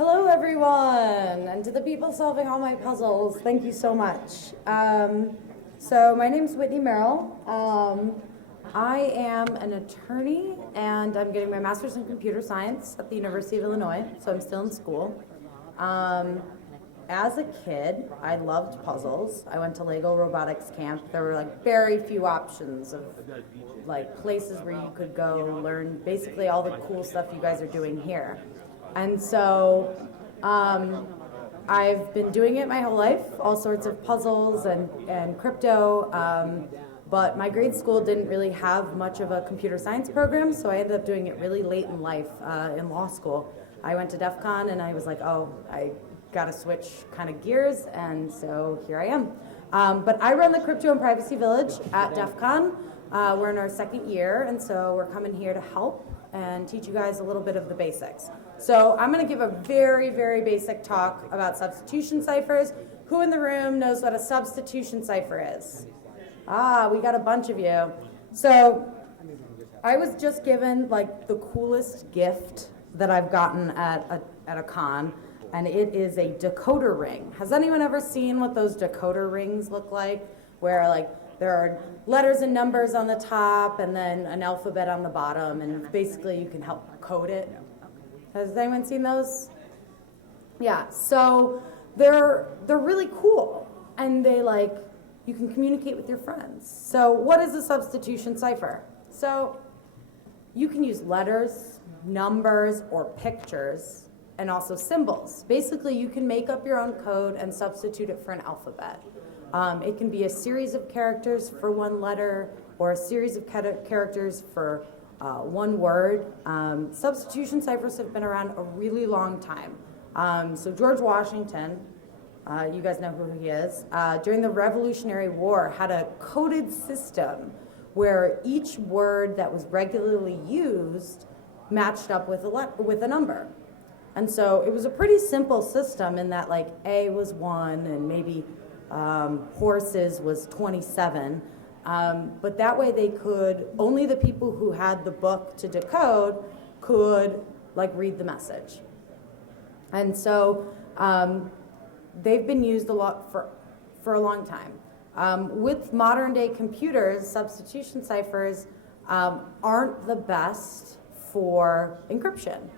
Hello, everyone, and to the people solving all my puzzles, thank you so much. So my name's Whitney Merrill. I am an attorney, and I'm getting my master's in computer science at the University of Illinois, so I'm still in school. As a kid, I loved puzzles. I went to Lego robotics camp. There were like very few options of like places where you could go learn basically all the cool stuff you guys are doing here. And so I've been doing it my whole life, all sorts of puzzles and crypto, but my grade school didn't really have much of a computer science program, so I ended up doing it really late in life in law school. I went to DEF CON and I was like, oh, I gotta switch kind of gears, and so here I am. But I run the Crypto and Privacy Village at DEF CON. We're in our second year, and so we're coming here to help and teach you guys a little bit of the basics. So I'm going to give a very, very basic talk about substitution ciphers. Who in the room knows what a substitution cipher is? We got a bunch of you. So I was just given like the coolest gift that I've gotten at a con, and it is a decoder ring. Has anyone ever seen what those decoder rings look like? Where like there are letters and numbers on the top and then an alphabet on the bottom, and basically you can help code it. Has anyone seen those? Yeah, so they're really cool, and they like, you can communicate with your friends. So what is a substitution cipher? So you can use letters, numbers, or pictures, and also symbols. Basically, you can make up your own code and substitute it for an alphabet. It can be a series of characters for one letter or a series of characters for one word. Substitution ciphers have been around a really long time. So George Washington, you guys know who he is, during the Revolutionary War had a coded system where each word that was regularly used matched up with a number. And so it was a pretty simple system in that like A was 1 and maybe horses was 27, but that way they could, only the people who had the book to decode could like read the message. And so they've been used a lot for a long time. With modern day computers, substitution ciphers aren't the best for encryption.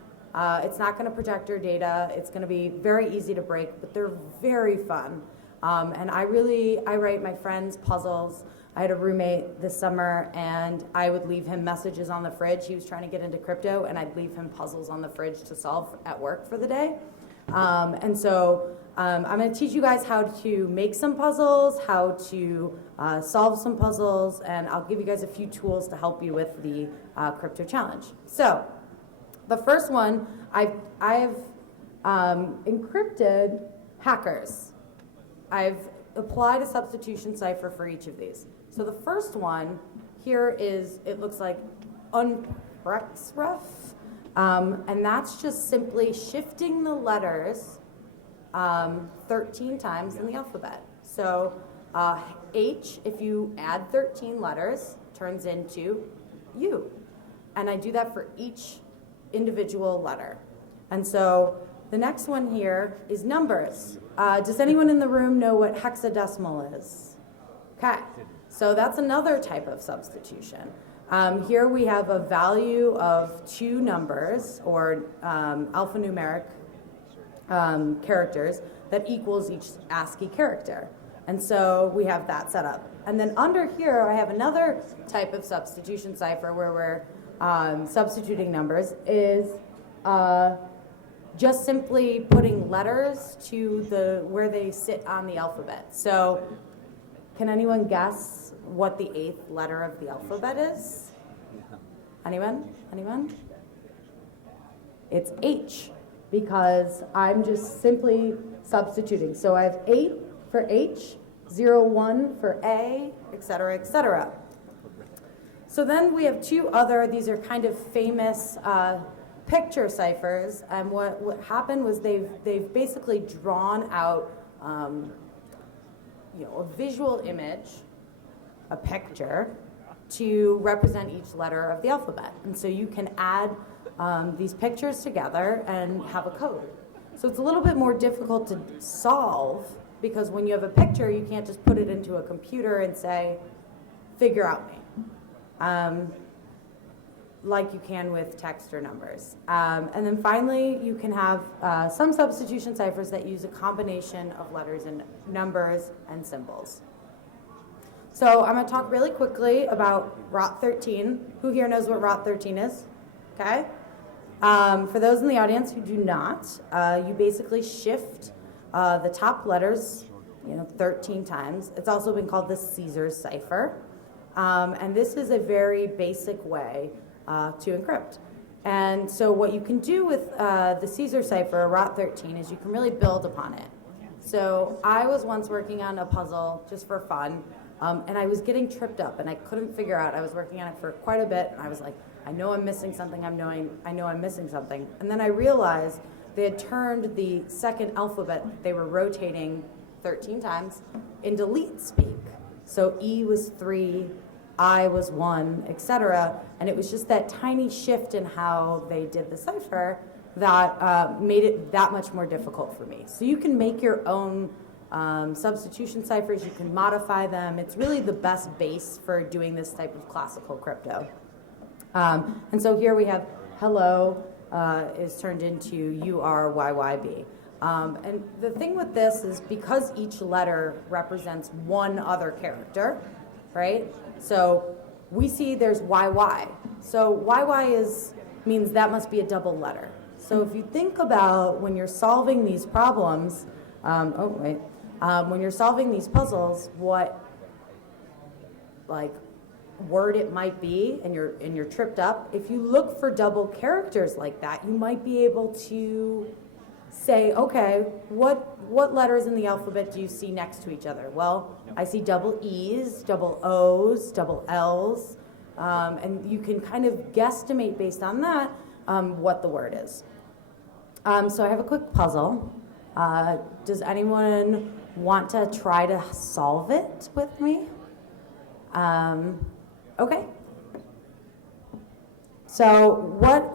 It's not going to protect your data. It's going to be very easy to break, but they're very fun. And I write my friends puzzles. I had a roommate this summer, and I would leave him messages on the fridge. He was trying to get into crypto, and I'd leave him puzzles on the fridge to solve at work for the day. And so I'm going to teach you guys how to make some puzzles, how to solve some puzzles, and I'll give you guys a few tools to help you with the crypto challenge. So the first one, I've encrypted hackers. I've applied a substitution cipher for each of these. So the first one here is, it looks like unprexref, and that's just simply shifting the letters 13 times in the alphabet. So H, if you add 13 letters, turns into U. And I do that for each individual letter. And so the next one here is numbers. Does anyone in the room know what hexadecimal is? Okay, so that's another type of substitution. Here we have a value of 2 numbers, or alphanumeric characters, that equals each ASCII character. And so we have that set up. And then under here, I have another type of substitution cipher where we're substituting numbers, is just simply putting letters to where they sit on the alphabet. So can anyone guess what the 8th letter of the alphabet is? Anyone? It's H, because I'm just simply substituting. So I have 8 for H, 0, 1 for A, etc., etc. So then we have 2 other, these are kind of famous picture ciphers, and what happened was they've basically drawn out a visual image, a picture, to represent each letter of the alphabet. And so you can add these pictures together and have a code. So it's a little bit more difficult to solve because when you have a picture, you can't just put it into a computer and say, figure out me, like you can with text or numbers. And then finally, you can have some substitution ciphers that use a combination of letters and numbers and symbols. So I'm going to talk really quickly about Rot 13. Who here knows what Rot 13 is? Okay. For those in the audience who do not, you basically shift the top letters, 13 times. It's also been called the Caesar's cipher. And this is a very basic way to encrypt. And so what you can do with the Caesar cipher, Rot 13, is you can really build upon it. So I was once working on a puzzle just for fun, and I was getting tripped up, and I couldn't figure out. I was working on it for quite a bit, and I was like, I know I'm missing something. I know I'm missing something. And then I realized they had turned the second alphabet they were rotating 13 times into leet speak. So E was 3, I was 1, etc. And it was just that tiny shift in how they did the cipher that made it that much more difficult for me. So you can make your own substitution ciphers. You can modify them. It's really the best base for doing this type of classical crypto. And so here we have hello is turned into URYYB. And the thing with this is because each letter represents one other character, right? So we see there's YY. So YY means that must be a double letter. So if you think about when you're solving these problems, when you're solving these puzzles, what word it might be, and you're tripped up, if you look for double characters like that, you might be able to say, okay, what letters in the alphabet do you see next to each other? Well, I see double E's, double O's, double L's, and you can kind of guesstimate based on that what the word is. So I have a quick puzzle. Does anyone want to try to solve it with me? Okay. So what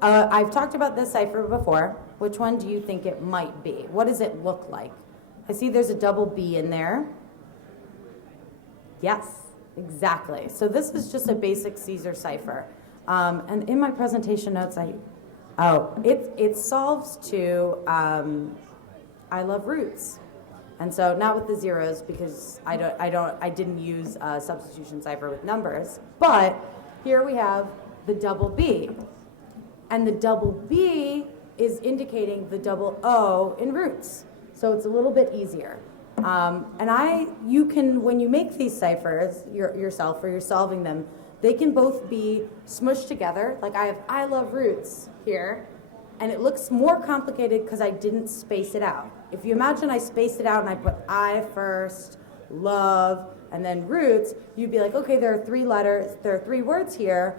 I've talked about this cipher before. Which one do you think it might be? What does it look like? I see there's a double B in there. Yes, exactly. So this is just a basic Caesar cipher. And in my presentation notes, it solves to I love roots. And so not with the zeros because I didn't use a substitution cipher with numbers, but here we have the double B. And the double B is indicating the double O in roots. So it's a little bit easier. And you can, when you make these ciphers yourself or you're solving them, they can both be smushed together. Like I have I love roots here, and it looks more complicated because I didn't space it out. If you imagine I spaced it out and I put I first, love, and then roots, you'd be like, okay, there are 3 letters, there are 3 words here.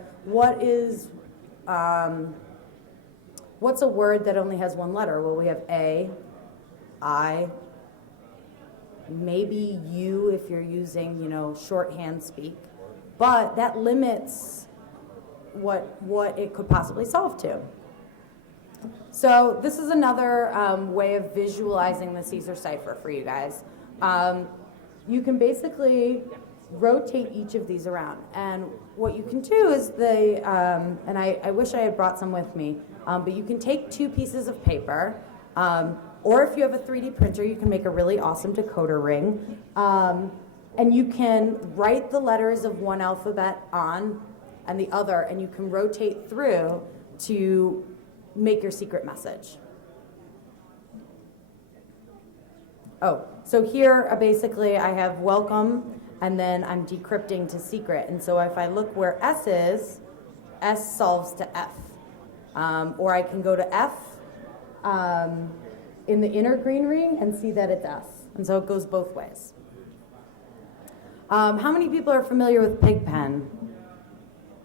What's a word that only has 1 letter? Well, we have A, I, maybe you if you're using, shorthand speak, but that limits what it could possibly solve to. So this is another way of visualizing the Caesar cipher for you guys. You can basically rotate each of these around, and what you can do is and I wish I had brought some with me, but you can take 2 pieces of paper, or if you have a 3D printer, you can make a really awesome decoder ring, and you can write the letters of one alphabet on and the other, and you can rotate through to make your secret message. So here basically I have welcome, and then I'm decrypting to secret. And so if I look where S is, S solves to F. Or I can go to F in the inner green ring and see that it's S. And so it goes both ways. How many people are familiar with Pigpen?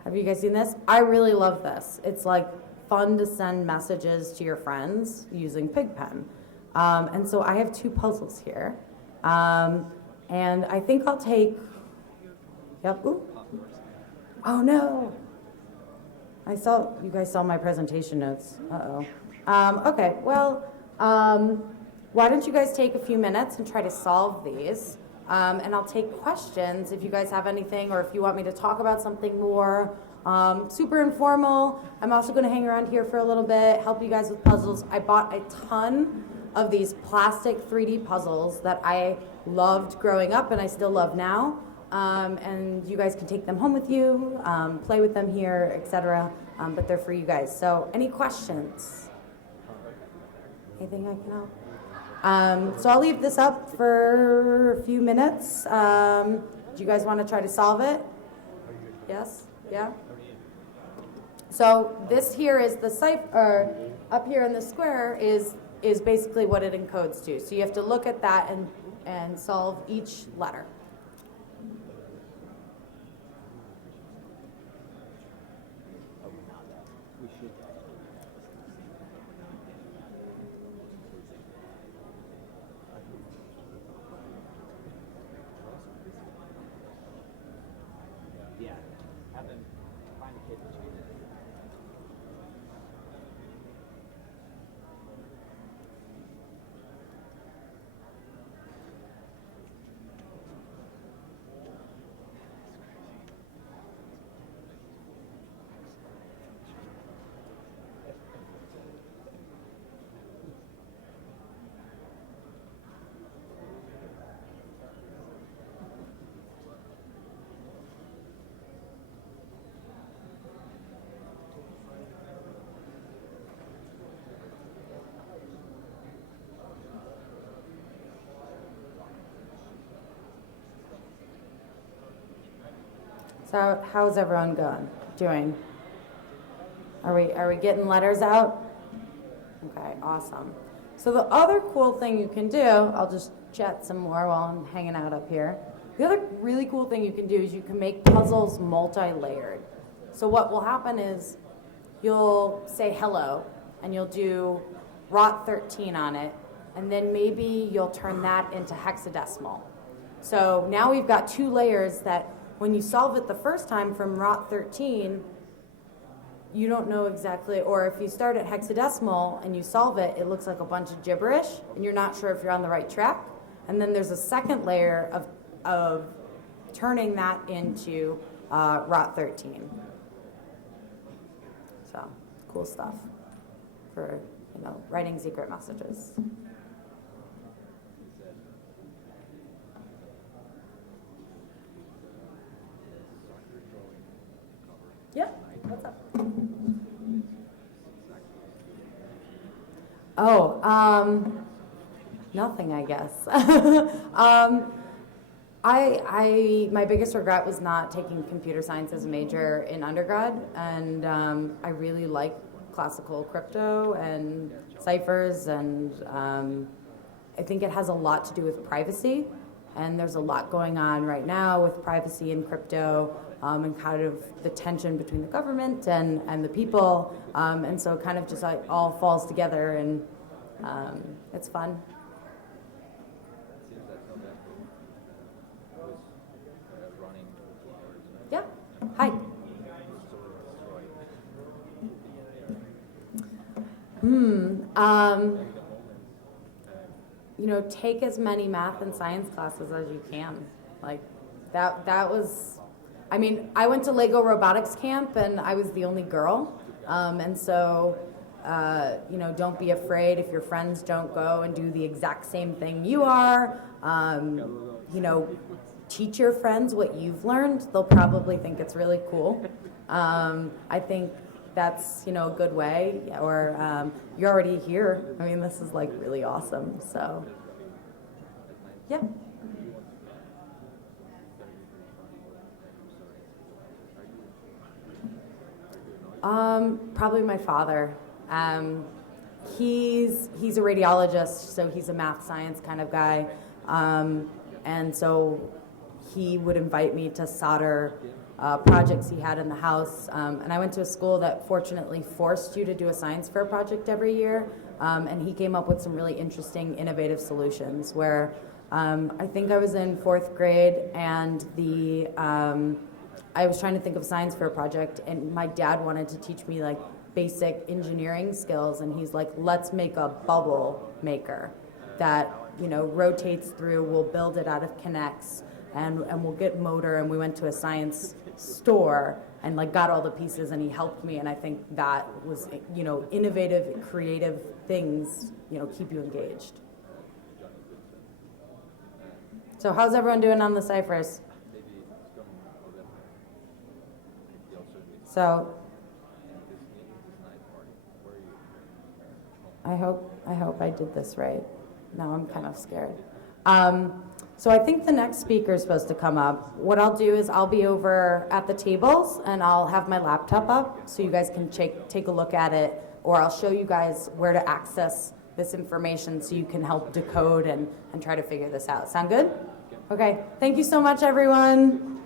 Have you guys seen this? I really love this. It's like fun to send messages to your friends using Pigpen. And so I have 2 puzzles here. And I think I'll take, ooh. Oh no. You guys saw my presentation notes. Uh-oh. Okay, well, Why don't you guys take a few minutes and try to solve these? And I'll take questions if you guys have anything, or if you want me to talk about something more. Super informal. I'm also going to hang around here for a little bit, help you guys with puzzles. I bought a ton of these plastic 3D puzzles that I loved growing up and I still love now. And you guys can take them home with you, play with them here, etc. But they're for you guys. So any questions? Anything I can help? So I'll leave this up for a few minutes. Do you guys want to try to solve it? Yes? Yeah? So this here is the cipher, up here in the square is basically what it encodes to. So you have to look at that and solve each letter. So how's everyone doing? Are we getting letters out? Okay, awesome. So the other cool thing you can do, I'll just chat some more while I'm hanging out up here. The other really cool thing you can do is you can make puzzles multi-layered. So what will happen is you'll say hello and you'll do rot 13 on it, and then maybe you'll turn that into hexadecimal. So now we've got two layers that when you solve it the first time from rot 13, you don't know exactly, or if you start at hexadecimal and you solve it, it looks like a bunch of gibberish, and you're not sure if you're on the right track. And then there's a second layer of turning that into rot 13. So, cool stuff for, writing secret messages. Yeah, what's up? Oh, nothing, I guess. My biggest regret was not taking computer science as a major in undergrad, and I really like classical crypto and ciphers, and I think it has a lot to do with privacy, and there's a lot going on right now with privacy and crypto. And kind of the tension between the government and the people, and so it kind of just like all falls together, and it's fun. Yeah. Hi. Take as many math and science classes as you can. Like that was. I mean, I went to Lego robotics camp and I was the only girl, and so, don't be afraid if your friends don't go and do the exact same thing you are. Teach your friends what you've learned. They'll probably think it's really cool. I think that's, a good way, or you're already here. I mean, this is like really awesome, so, yeah. Probably my father. He's a radiologist, so he's a math science kind of guy, and so he would invite me to solder projects he had in the house, and I went to a school that fortunately forced you to do a science fair project every year, and he came up with some really interesting, innovative solutions where I think I was in 4th grade, and I was trying to think of a science fair project, and my dad wanted to teach me like basic engineering skills, and he's like, let's make a bubble maker that, you know, rotates through. We'll build it out of Connects, and we'll get motor. And we went to a science store and like got all the pieces, and he helped me. And I think that was, you know, innovative, creative things, you know, keep you engaged. So how's everyone doing on the ciphers? So I hope I did this right. Now I'm kind of scared. So I think the next speaker is supposed to come up. What I'll do is I'll be over at the tables, and I'll have my laptop up so you guys can take a look at it, or I'll show you guys where to access this information so you can help decode and try to figure this out. Sound good? Okay. Thank you so much, everyone.